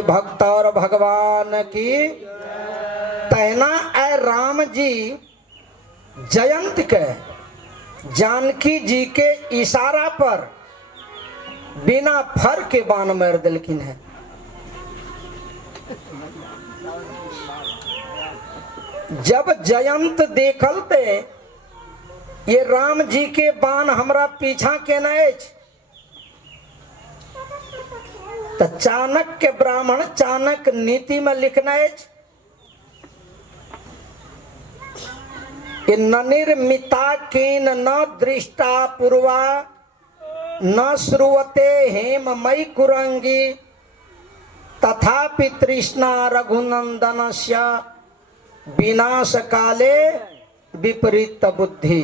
बोलिए भक्त और भगवान की। तहना ऐ राम जी जयंत के जानकी जी के इशारा पर बिना फर के बाण मार दिलखिन है। जब जयंत देखलते ये राम जी के बाण हमरा पीछा केना अछि, तो चाणक्य ब्राह्मण चाणक्य नीति में लिखना अछि कि ननिर्मिता केन न दृष्टा पूर्वा न श्रुवते हेममयी कुरंगी तथापि तृष्णा रघुनंदनस्य विनाश काले विपरीत बुद्धि।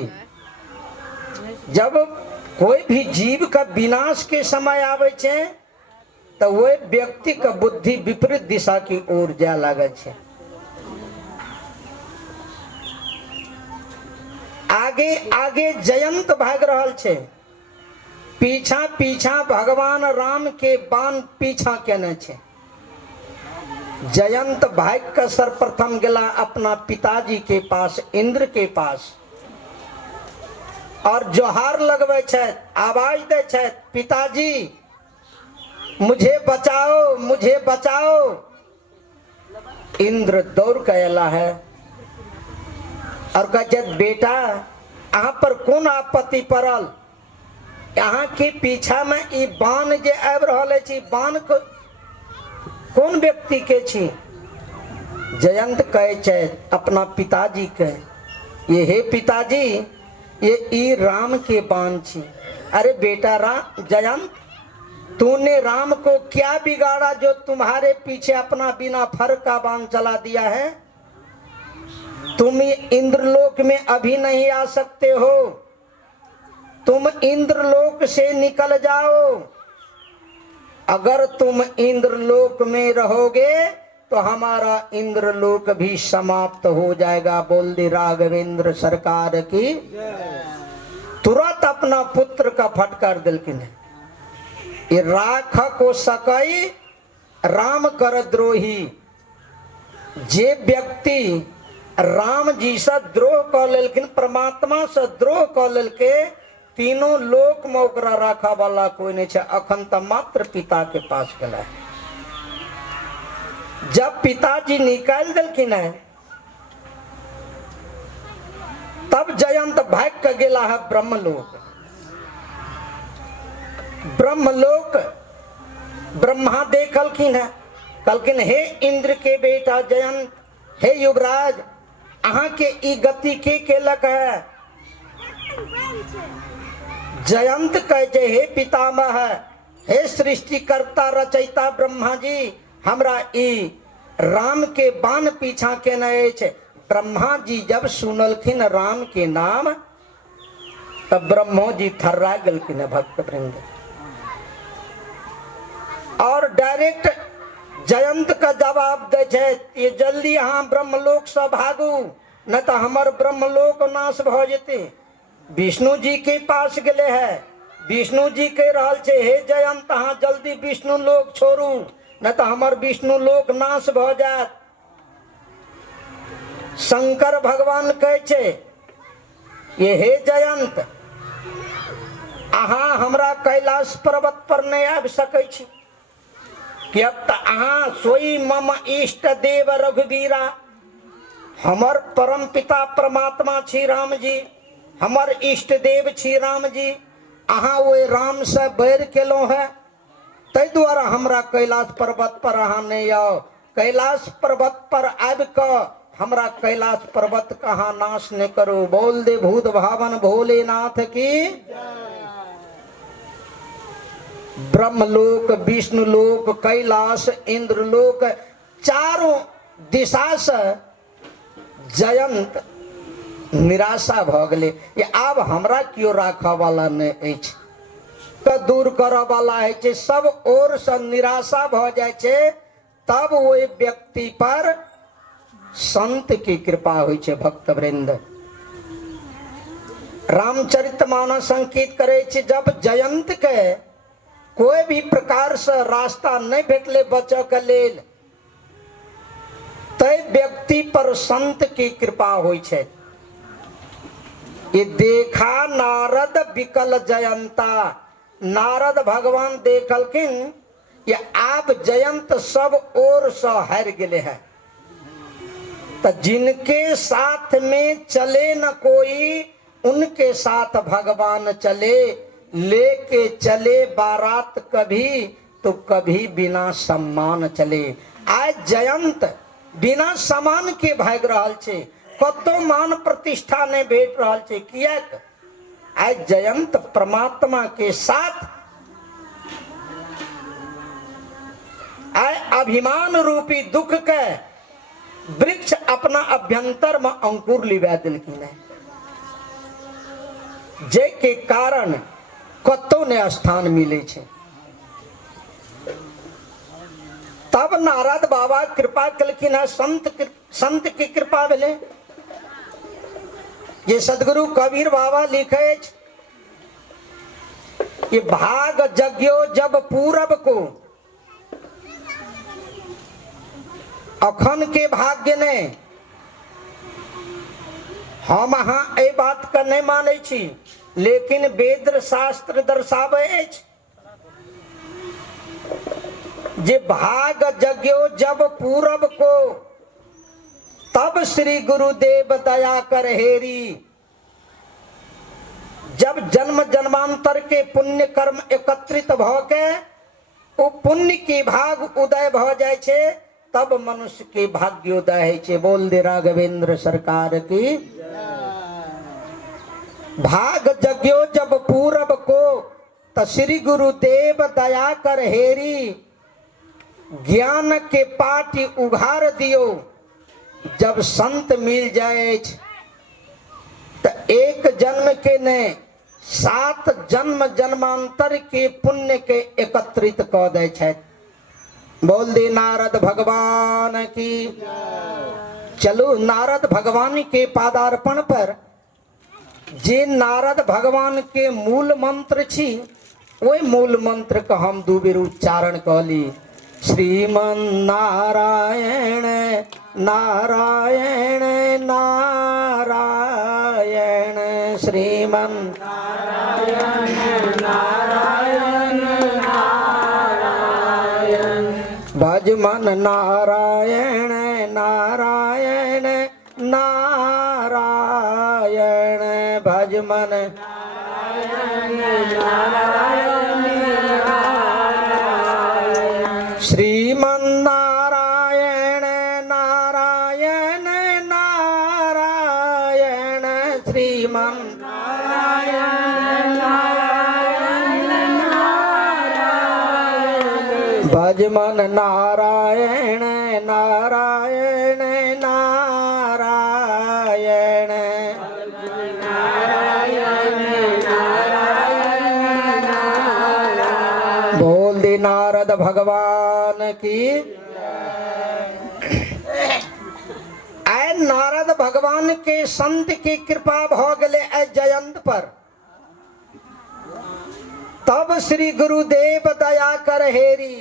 जब कोई भी जीव का विनाश के समय आवे छे तो वह व्यक्ति का बुद्धि विपरीत दिशा की ओर जा लागे छे। आगे आगे जयंत भाग रहल छे, पीछा पीछा भगवान राम के बाण पीछा केने छे। जयंत भाग का सर्वप्रथम गेला अपना पिताजी के पास, इंद्र के पास, और जोहार लगवे छे, आवाज दे छे, पिताजी मुझे बचाओ मुझे बचाओ। इंद्र दौड़ के अला है और कहे बेटा यहाँ पर कौन आपत्ति पड़ल, यहाँ के पीछा में ई बाण जे आब रहल छी, बाण को कौन व्यक्ति के छी। जयंत कहे छे अपना पिताजी के, ये हे पिताजी ये ई राम के बाण छी। अरे बेटा राम जयंत, तूने राम को क्या बिगाड़ा जो तुम्हारे पीछे अपना बिना फर का बाण चला दिया है। तुम इंद्रलोक में अभी नहीं आ सकते हो, तुम इंद्रलोक से निकल जाओ। अगर तुम इंद्रलोक में रहोगे तो हमारा इंद्रलोक भी समाप्त हो जाएगा। बोल दे राघवेंद्र सरकार की। तुरंत अपना पुत्र का फटकार दिलखिन है, ये राख को सकई राम कर द्रोही। जे व्यक्ति राम जी से द्रोह कर लेलखिन, परमात्मा से द्रोह कर लेलके, तीनों लोक में ओकरा राखा वाला कोई नहीं छे। अखन तो मात्र पिता के पास गला है। जब पिताजी निकाल दिलखिन है तब जयंत भाग के गेला है ब्रह्मलोक। ब्रह्मलोक ब्रह्मा देखलखिन है, कहलखिन हे इंद्र के बेटा जयंत, हे युवराज, अहाँ के ई गति के केलक है। जयंत कहे हे पितामह, हे सृष्टिकर्ता रचयिता ब्रह्मा जी, हमरा ई राम के बाण पीछा केने छे। ब्रह्मा जी जब सुनलखिन राम के नाम तब ब्रह्मा जी थर्रा गेलखिन भक्त वृंद, और डायरेक्ट जयंत का जवाब दे छे, ये जल्दी यहाँ ब्रह्मलोक से भागू न तो हमर ब्रह्मलोक नाश भ जेते। विष्णु जी के पास गेले है, विष्णु जी कह रहल छे हे जयंत अहाँ जल्दी विष्णु लोक छोड़ू न तो हमर विष्णु लोक नाश भ जात। शंकर भगवान कहे छे ये हे जयंत अहाँ हमरा कैलाश पर्वत पर नहीं आबि सकै छी, किया अहाँ सोई मम इष्ट देव रघुवीरा। हमर परम पिता परमात्मा छी राम जी, हमर इष्ट देव छी राम जी। अहाँ वो राम से बैर केलो है, तै द्वारा हमरा कैलाश पर्वत पर अहाँ नहीं आओ। कैलाश पर्वत पर आबि क हमरा कैलाश पर्वत कहाँ नाश नहीं करो। बोल दे भूत भावन भोलेनाथ की। ब्रह्मलोक, विष्णुलोक, कैलाश, इंद्रलोक, चारों दिशा से जयंत निराशा भ गेले। ये आब हमरा क्यों राखा वाला नहीं अछि, तो दूर कर वाला है। सब ओर से निराशा भ जाए छे, तब वो व्यक्ति पर संत की कृपा हुई छे। भक्त वृंद रामचरितमानस अंकित करे छे, जब जयंत के कोई भी प्रकार से रास्ता नहीं भेटले बचऽ के लेल, तै व्यक्ति पर संत की कृपा होइ छै। ये देखा नारद विकल जयंता, नारद भगवान देखलखिन ये आप जयंत सब ओर से हार गेले हैं, तो जिनके साथ में चले न कोई उनके साथ भगवान चले, लेके चले बारात कभी तो कभी बिना सम्मान चले। आज जयंत बिना सम्मान के भाग रहल छे, कतो मान प्रतिष्ठा नहीं भेट रहल छे। कियाक आज जयंत परमात्मा के साथ आय अभिमान रूपी दुख के वृक्ष अपना अभ्यंतर में अंकुर लिवा दिलखिन है, जे के कारण कतो ने स्थान मिले छे। तब नारद बाबा कृपा कलखिन है, संत की कृपा भेले। ये सदगुरु कबीर बाबा लिखे कि भाग जग्यो जब पूरब को, अखन के भाग्य ने हम अहाँ ए बात का नहीं माने छी, लेकिन वेद शास्त्र दर्शावे अछि जे भाग जग्यो जब पूरब को, तब श्री गुरुदेव दया कर हेरी। जब जन्म जन्मांतर के पुण्य कर्म एकत्रित भ के ओ पुण्य के भाग उदय भ जाय छे, तब मनुष्य के भाग्योदय है छे। बोल दे राघवेंद्र सरकार की। भाग जग्यो जब पूरब को, तो श्री गुरुदेव दया कर हेरी। ज्ञान के पाटी उघार दियो, जब संत मिल जाए तो एक जन्म के ने 7 जन्म जन्मांतर के पुण्य के एकत्रित क दे छै। बोल दे नारद भगवान की। चलो नारद भगवान के पादार्पण पर जे नारद भगवान के मूल मंत्र छी, वही मूल मंत्र का हम दू बेर उच्चारण कहली। श्रीमन नारायण नारायण नारायण, श्रीमन नारायण नारायण नारायण, भज मन नारायण नारायण नारायण, भज मन नारायण नारायण नारायण, श्रीमन नारायण नारायण नारायण, श्रीमन नारायण नारायण नारायण, भज मन नारायण नारायण नारायण, नारायण नारायण नारायण। बोल दे नारद भगवान की। ऐ नारद भगवान के संत की कृपा भ गेले ऐ जयंत पर, तब श्री गुरुदेव दया कर हेरी।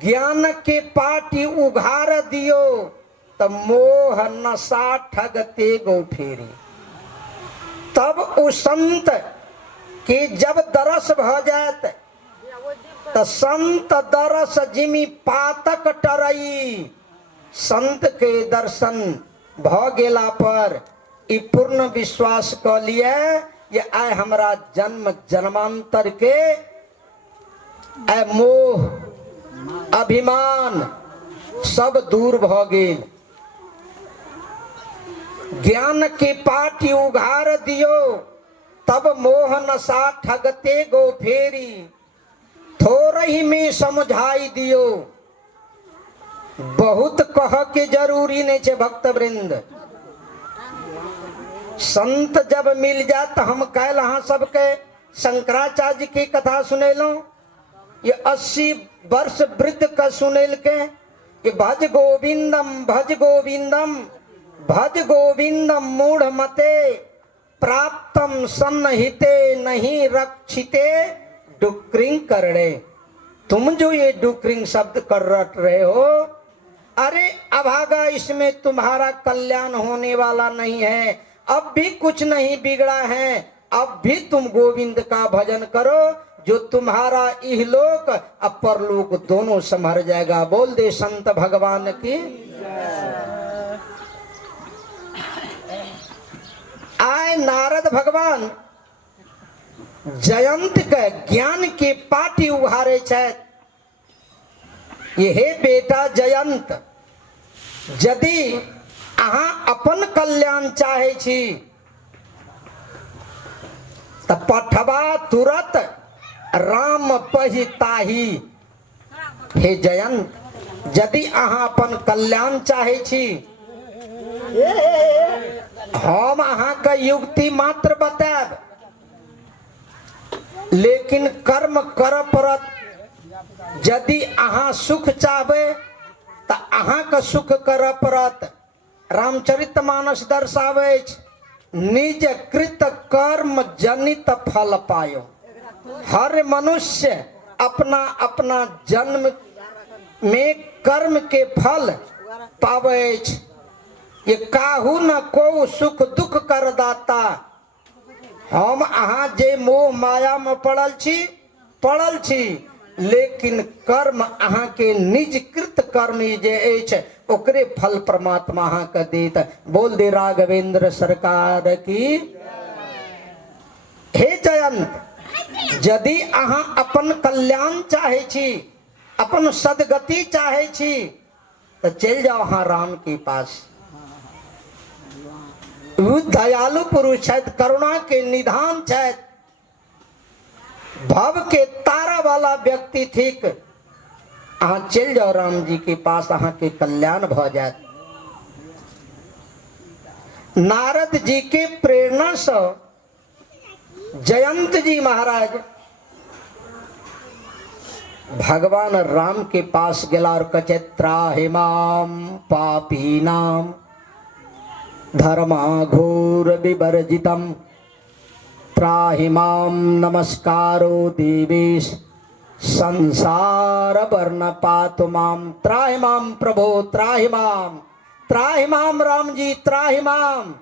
ज्ञान के पाटी उघार दियो, तब मोह नशा ठगते गो फेरी। तब उस संत के जब दरस भ जात, तो संत दरस जिमी पातक टरई। संत के दर्शन भ गेला पर ई पूर्ण विश्वास क लिए ये आय हमरा जन्म जन्मांतर के ऐ मोह अभिमान सब दूर भ गेल। ज्ञान के पाटी उघार दियो, तब मोह नशा ठगते गो फेरी। थोरही में समझाई दियो, बहुत कह के जरूरी नहीं छे भक्त वृंद। संत जब मिल जात, हम कल अहाँ सबके शंकराचार्य की कथा सुनेलो। ये 80 वर्ष वृद्ध का सुनेल के कि भज गोविंदम भज गोविंदम भज गोविंदम मूढ़ मते, प्राप्तम सन्नहिते नहीं रक्षिते डुक्रिंग कर रहे, तुम जो ये डुक्रिंग शब्द कर रहे हो, अरे अभागा, इसमें तुम्हारा कल्याण होने वाला नहीं है। अब भी कुछ नहीं बिगड़ा है, अब भी तुम गोविंद का भजन करो, जो तुम्हारा इहलोक और परलोक दोनों संभर जाएगा। बोल दे संत भगवान की। आए नारद भगवान जयंत के ज्ञान के पाठी उघारे छे। ये हे बेटा जयंत, यदि अहाँ अपन कल्याण चाहे छी त पठवा तुरत राम पहिताही। हे जयंत, यदि अहाँ अपन कल्याण चाहे छी, हम अहाँ का युक्ति मात्र बताब, लेकिन कर्म कर पड़त। यदि अहाँ सुख चाहबे त अहाँ का सुख कर पड़त। रामचरितमानस दर्शावे, निज कृत कर्म जनित फल पायो। हर मनुष्य अपना अपना जन्म में कर्म के फल पावे। ये काहू न को सुख दुख कर दाता। हम अहाँ जे मोह माया में पड़ल छी, लेकिन कर्म अहाँ के निज कृत कर्म जे अछि ओकरे फल परमात्मा अहाँ के देत। बोल दे राघवेंद्र सरकार की। हे जयंत, यदि अहाँ अपन कल्याण चाहे छी, अपन सदगति चाहे छी, तो चल जाओ अहाँ राम के पास। वो दयालु पुरुष है, करुणा के निधान है, भव के तारा वाला व्यक्ति ठीक। अहाँ चल जाओ राम जी के पास, अहाँ के कल्याण भ जात। नारद जी के प्रेरणा से जयंत जी महाराज भगवान राम के पास गेला और कहे, त्राहिमाम पापी नाम धर्मा घोर विवर्जितम त्राहिमाम नमस्कारो देवेश संसार वर्ण पातु माम। त्राहिमाम प्रभो त्राहिमाम, त्राहिमाम राम जी त्राहिमाम।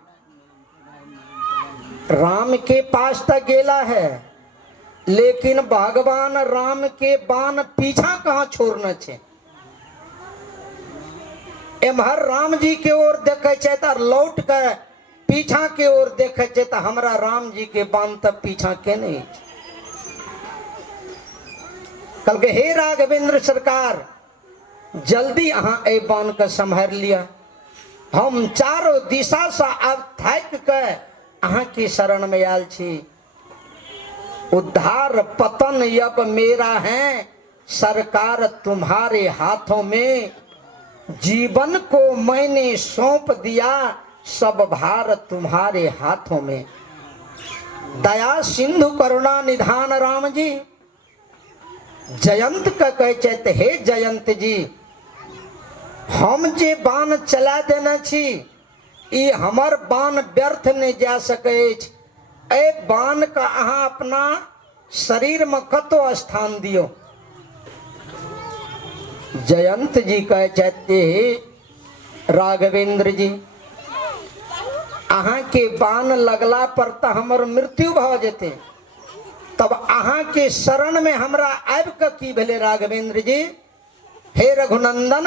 राम के पास तक गेला है, लेकिन भगवान राम के बाण पीछा कहाँ छोड़ना छे। एमहर राम जी के ओर देखे छे त लौट के पीछा के ओर देखे छे त हमरा राम जी के बाण तक पीछा के नहीं। कल के हे राघवेंद्र सरकार, जल्दी अहाँ ए बाण के संभार लिया। हम चारों दिशा से अब थक के अहाँ की शरण में आयल छी। उद्धार पतन अब मेरा है, सरकार तुम्हारे हाथों में। जीवन को मैंने सौंप दिया, सब भार तुम्हारे हाथों में। दया सिंधु करुणा निधान राम जी। जयंत का कहते, हे जयंत जी, हम जे बाण चला देना छी, ई हमर बाण व्यर्थ नहीं जा सके। ए बाण का अहाँ अपना शरीर में कतो स्थान दियो। जयंत जी कहते, राघवेंद्र जी, अहाँ के बाण लगला पर तो हमर मृत्यु भ जेते, तब अहाँ के शरण में हमरा आबि के की भेले राघवेंद्र जी। हे रघुनंदन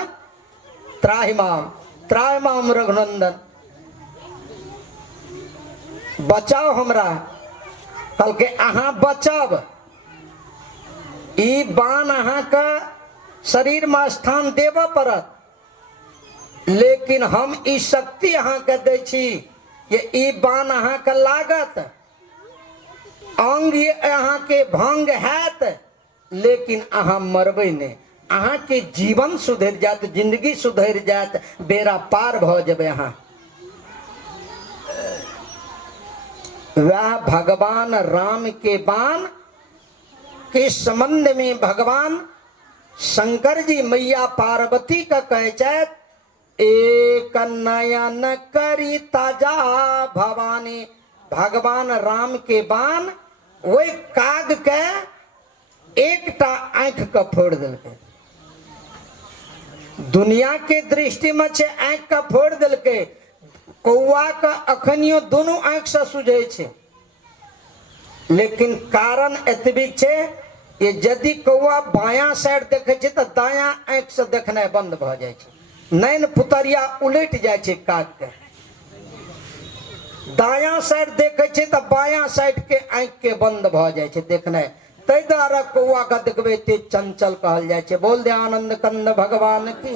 त्राहिमाम, त्राहिमाम रघुनंदन, बचाओ हमरा। कल के अहाँ बचब, ई बाण अहाँ का शरीर में स्थान देव पड़त, लेकिन हम ई शक्ति अहाँ के दै छी, ये ई बाण अहाँ के लागत, अंग ये अहाँ के भंग हैत, लेकिन अहाँ मरबै नहीं। अहाँ के जीवन सुधर जात, जिंदगी सुधर जात, बेरा पार भ जेबे अहाँ। वह भगवान राम के बाण के संबंध में भगवान शंकर जी मैया पार्वती का कहे, एक नयन करी ताजा भवानी। भगवान राम के बाण वही काग के एकटा आंख का फोड़ दिलके। दुनिया के दृष्टि में छे आंख का फोड़ दिलके। कौआ का अखनियो दोनों आंख से सूझे छे, लेकिन कारण एतबी छे ये यदि कौआ बायां साइड देखे छे तो दायां आंख से देखनाइ बंद भ जाय छे। नैन पुतरिया उलट जाय छे काग के। दायां साइड देखे छे तो बायां साइड के आंख के बंद भ जाय छे देखनाइ। तै द्वारा कौआ का देखबे ते चंचल कहल जाय छे। बोल दे आनंद कंद भगवान की।